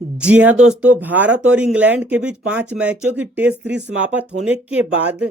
जी हाँ दोस्तों, भारत और इंग्लैंड के बीच 5 मैचों की टेस्ट सीरीज समाप्त होने के बाद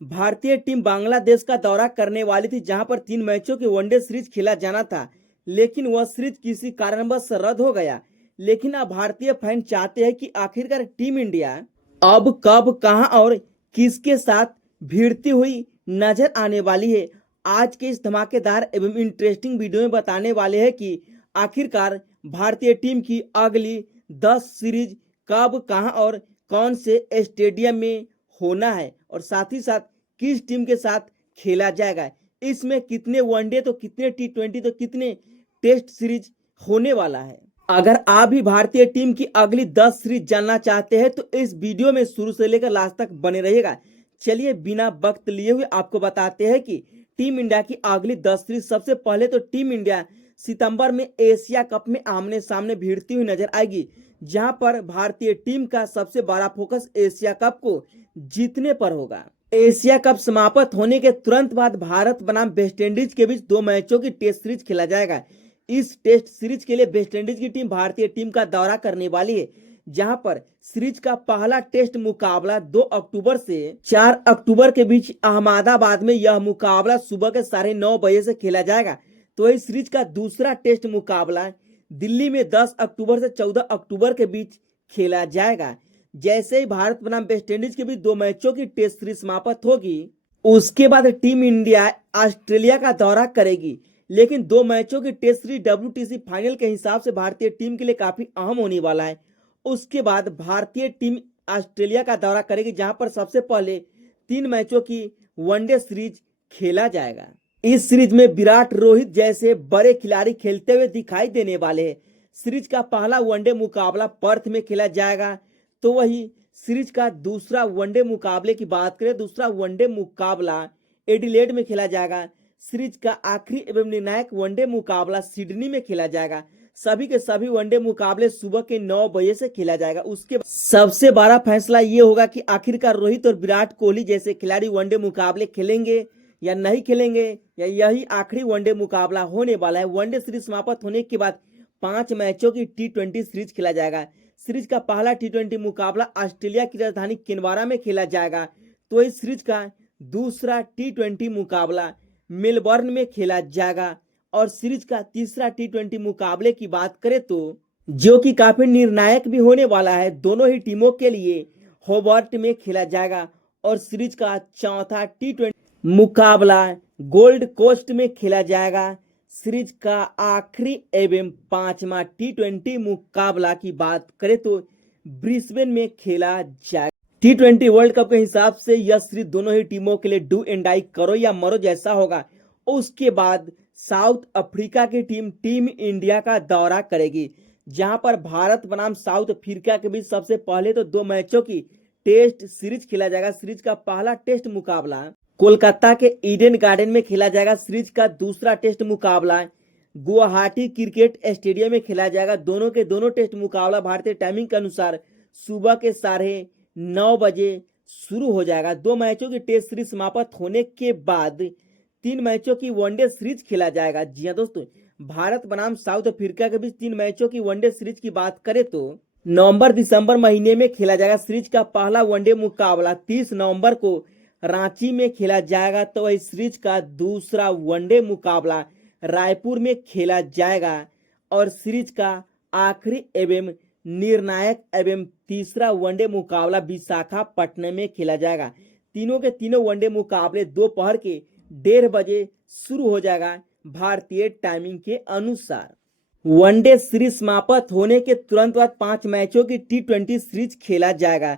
भारतीय टीम बांग्लादेश का दौरा करने वाली थी, जहां पर 3 मैचों की वनडे सीरीज खेला जाना था। लेकिन वह सीरीज किसी कारणवश रद्द हो गया। लेकिन अब भारतीय फैन चाहते हैं कि आखिरकार टीम इंडिया अब कब, कहां और किसके साथ भिड़ती हुई नजर आने वाली है। आज के इस धमाकेदार एवं इंटरेस्टिंग वीडियो में बताने वाले हैं कि आखिरकार भारतीय टीम की अगली 10 सीरीज कब, कहां और कौन से स्टेडियम में होना है, और साथ ही साथ किस टीम के साथ खेला जाएगा। इसमें कितने वनडे तो कितने T20 तो कितने टेस्ट सीरीज होने वाला है। अगर आप भी भारतीय टीम की अगली 10 सीरीज जानना चाहते हैं तो इस वीडियो में शुरू से लेकर लास्ट तक बने रहिएगा। चलिए बिना वक्त लिए हुए आपको बताते हैं कि टीम इंडिया की अगली 10 सीरीज। सबसे पहले तो टीम इंडिया सितंबर में एशिया कप में आमने सामने भिड़ती हुई नजर आएगी, जहां पर भारतीय टीम का सबसे बड़ा फोकस एशिया कप को जीतने पर होगा। एशिया कप समाप्त होने के तुरंत बाद भारत बनाम वेस्टइंडीज के बीच 2 मैचों की टेस्ट सीरीज खेला जाएगा। इस टेस्ट सीरीज के लिए वेस्टइंडीज की टीम भारतीय टीम का दौरा करने वाली है, जहां पर सीरीज का पहला टेस्ट मुकाबला 2 अक्टूबर से 4 अक्टूबर के बीच अहमदाबाद में यह मुकाबला सुबह के 9:30 बजे से खेला जाएगा। तो इस सीरीज का दूसरा टेस्ट मुकाबला दिल्ली में 10 अक्टूबर से 14 अक्टूबर के बीच खेला जाएगा। जैसे ही भारत बनाम वेस्टइंडीज के बीच 2 मैचों की टेस्ट सीरीज समाप्त होगी, उसके बाद टीम इंडिया ऑस्ट्रेलिया का दौरा करेगी। लेकिन 2 मैचों की टेस्ट सीरीज WTC फाइनल के हिसाब से भारतीय टीम के लिए काफी अहम होने वाला है। उसके बाद भारतीय टीम ऑस्ट्रेलिया का दौरा करेगी, जहां पर सबसे पहले 3 मैचों की वनडे सीरीज खेला जाएगा। इस सीरीज में विराट, रोहित जैसे बड़े खिलाड़ी खेलते हुए दिखाई देने वाले हैं। सीरीज का पहला वनडे मुकाबला पर्थ में खेला जाएगा। तो वही सीरीज का दूसरा वनडे मुकाबले की बात करें, दूसरा वनडे मुकाबला एडिलेड में खेला जाएगा। सीरीज का आखिरी एवं निर्णायक वनडे मुकाबला सिडनी में खेला जाएगा। सभी के सभी वनडे मुकाबले सुबह के 9 बजे से खेला जाएगा। उसके सबसे बड़ा फैसला ये होगा कि आखिरकार रोहित और विराट कोहली जैसे खिलाड़ी वनडे मुकाबले खेलेंगे या नहीं खेलेंगे, या यही आखिरी वनडे मुकाबला होने वाला है। वनडे सीरीज समाप्त होने के बाद 5 मैचों की T20 सीरीज खेला जाएगा। सीरीज का पहला T20 मुकाबला ऑस्ट्रेलिया की राजधानी कैनबरा में खेला जाएगा। तो इस सीरीज का दूसरा T20 मुकाबला मेलबर्न में खेला जाएगा। और सीरीज का तीसरा T20 मुकाबले की बात करें तो जो कि काफी निर्णायक भी होने वाला है दोनों ही टीमों के लिए, होबार्ट में खेला जाएगा। और सीरीज का चौथा T20 मुकाबला गोल्ड कोस्ट में खेला जाएगा। सीरीज का आखिरी एवं 5वां T20 मुकाबला की बात करें तो ब्रिस्बेन में खेला जाएगा। T20 वर्ल्ड कप के हिसाब से यह सीरीज दोनों ही टीमों के लिए डू एंड डाई, करो या मरो जैसा होगा। उसके बाद साउथ अफ्रीका की टीम टीम इंडिया का दौरा करेगी, जहां पर भारत बनाम साउथ अफ्रीका के बीच सबसे पहले तो 2 मैचों की टेस्ट सीरीज खेला जाएगा। सीरीज का पहला टेस्ट मुकाबला कोलकाता के ईडन गार्डन में खेला जाएगा। सीरीज का दूसरा टेस्ट मुकाबला गुवाहाटी क्रिकेट स्टेडियम में खेला जाएगा। दोनों के दोनों टेस्ट मुकाबला भारतीय टाइमिंग के अनुसार सुबह के 9:30 बजे शुरू हो जाएगा। 2 मैचों की टेस्ट सीरीज समाप्त होने के बाद 3 मैचों की वनडे सीरीज खेला जाएगा। जी हाँ दोस्तों, भारत बनाम साउथ अफ्रीका के बीच 3 मैचों की वनडे सीरीज की बात करें तो नवंबर-दिसंबर महीने में खेला जाएगा। सीरीज का पहला वनडे मुकाबला 30 नवंबर को रांची में खेला जाएगा। तो वही सीरीज का दूसरा वनडे मुकाबला रायपुर में खेला जाएगा। और सीरीज का आखिरी एवं निर्णायक एवं तीसरा वनडे मुकाबला विशाखापट्टनम में खेला जाएगा। तीनों के तीनों वनडे मुकाबले दोपहर के 1:30 बजे शुरू हो जाएगा भारतीय टाइमिंग के अनुसार। वनडे सीरीज समाप्त होने के तुरंत बाद 5 मैचों की T20 सीरीज खेला जाएगा।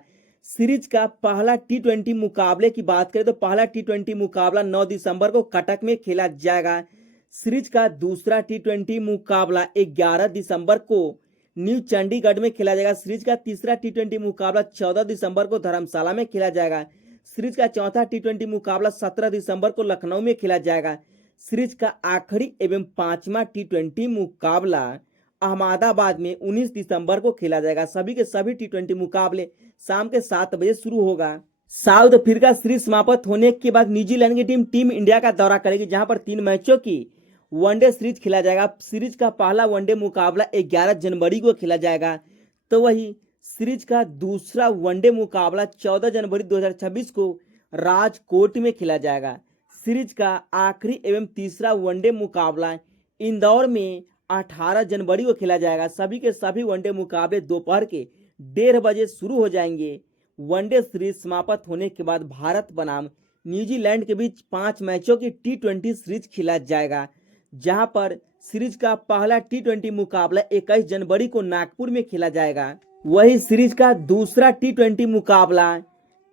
सीरीज का पहला T20 मुकाबले की बात करें तो पहला T20 मुकाबला 9 दिसंबर को कटक में खेला जाएगा। सीरीज का दूसरा T20 मुकाबला 11 दिसंबर को न्यू चंडीगढ़ में खेला जाएगा। सीरीज का तीसरा T20 मुकाबला 14 दिसंबर को धर्मशाला में खेला जाएगा। सीरीज का चौथा T20 मुकाबला 17 दिसंबर को लखनऊ में खेला जाएगा। सीरीज का आखिरी एवं 5वां T20 मुकाबला अहमदाबाद में 19 दिसंबर को खेला जाएगा। सभी के सभी T20 मुकाबले शाम के 7 बजे शुरू होगा। साउथ अफ्रीका सीरीज समाप्त होने के बाद न्यूजीलैंड की टीम टीम इंडिया का दौरा करेगी, जहां पर 3 मैचों की वनडे सीरीज खेला जाएगा। सीरीज का पहला वनडे मुकाबला 11 जनवरी को खेला जाएगा। तो वही सीरीज का दूसरा वनडे मुकाबला 14 जनवरी 2026 को राजकोट में खेला जाएगा। सीरीज का आखिरी एवं तीसरा वनडे मुकाबला इंदौर में 18 जनवरी को खेला जाएगा। सभी के सभी वनडे मुकाबले दोपहर के 1:30 बजे शुरू हो जाएंगे। वनडे सीरीज समाप्त होने के बाद भारत बनाम न्यूजीलैंड के बीच 5 मैचों की T20 सीरीज खेला जाएगा, जहां पर सीरीज का पहला T20 मुकाबला 21 जनवरी को नागपुर में खेला जाएगा। वही सीरीज का दूसरा T20 मुकाबला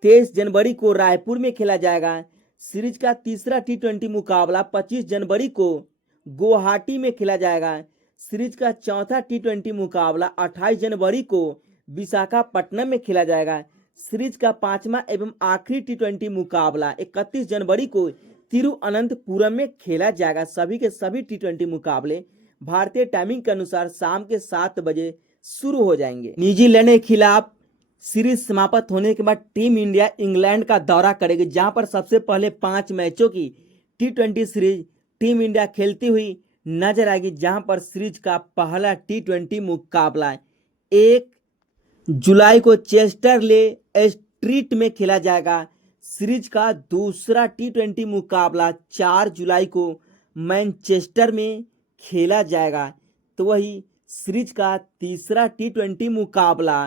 23 जनवरी को रायपुर में खेला जाएगा। सीरीज का तीसरा T20 मुकाबला 25 जनवरी को गुवाहाटी में खेला जाएगा। सीरीज का चौथा T20 मुकाबला 28 जनवरी को विशाखापट्टनम में खेला जाएगा। सीरीज का पांचवा एवं आखिरी T20 मुकाबला 31 जनवरी को तिरुअनंतपुरम में खेला जाएगा। सभी के सभी T20 मुकाबले भारतीय टाइमिंग के अनुसार शाम के 7 बजे शुरू हो जाएंगे। न्यूजीलैंड के खिलाफ सीरीज समाप्त होने के बाद टीम इंडिया इंग्लैंड का दौरा करेगी, जहां पर सबसे पहले 5 मैचों की T20 सीरीज टीम इंडिया खेलती हुई नजर आएगी, जहां पर सीरीज का पहला T20 मुकाबला 1 जुलाई को चेस्टरले स्ट्रीट में खेला जाएगा। सीरीज का दूसरा T20 मुकाबला 4 जुलाई को मैनचेस्टर में खेला जाएगा। तो वही सीरीज का तीसरा T20 मुकाबला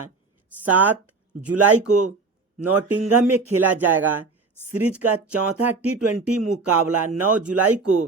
7 जुलाई को नॉटिंघम में खेला जाएगा। सीरीज का चौथा T20 मुकाबला 9 जुलाई को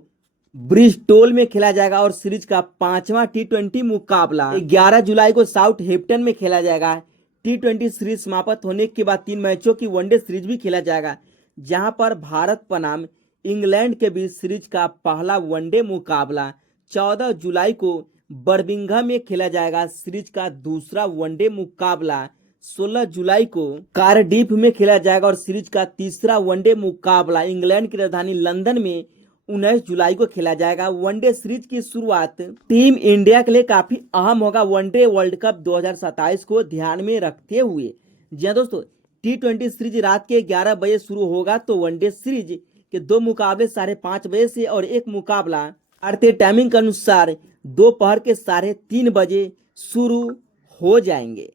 ब्रिस्टोल में खेला जाएगा और सीरीज का पांचवा T20 मुकाबला 11 जुलाई को साउथहैम्पटन में खेला जाएगा। T20 सीरीज समाप्त होने के बाद 3 मैचों की वनडे सीरीज भी खेला जाएगा, जहां पर भारत बनाम इंग्लैंड के बीच सीरीज का पहला वनडे मुकाबला 14 जुलाई को बर्मिंघम में खेला जाएगा। सीरीज का दूसरा वनडे मुकाबला 16 जुलाई को कार्डिफ में खेला जाएगा और सीरीज का तीसरा वनडे मुकाबला इंग्लैंड की राजधानी लंदन में 19 जुलाई को खेला जाएगा। वनडे सीरीज की शुरुआत टीम इंडिया के लिए काफी अहम होगा वनडे वर्ल्ड कप 2027 को ध्यान में रखते हुए। जी हाँ दोस्तों, T20 सीरीज रात के 11 बजे शुरू होगा, तो वनडे सीरीज के 2 मुकाबले 5:30 बजे से और 1 मुकाबला भारतीय टाइमिंग के अनुसार दोपहर के 3:30 बजे शुरू हो जाएंगे।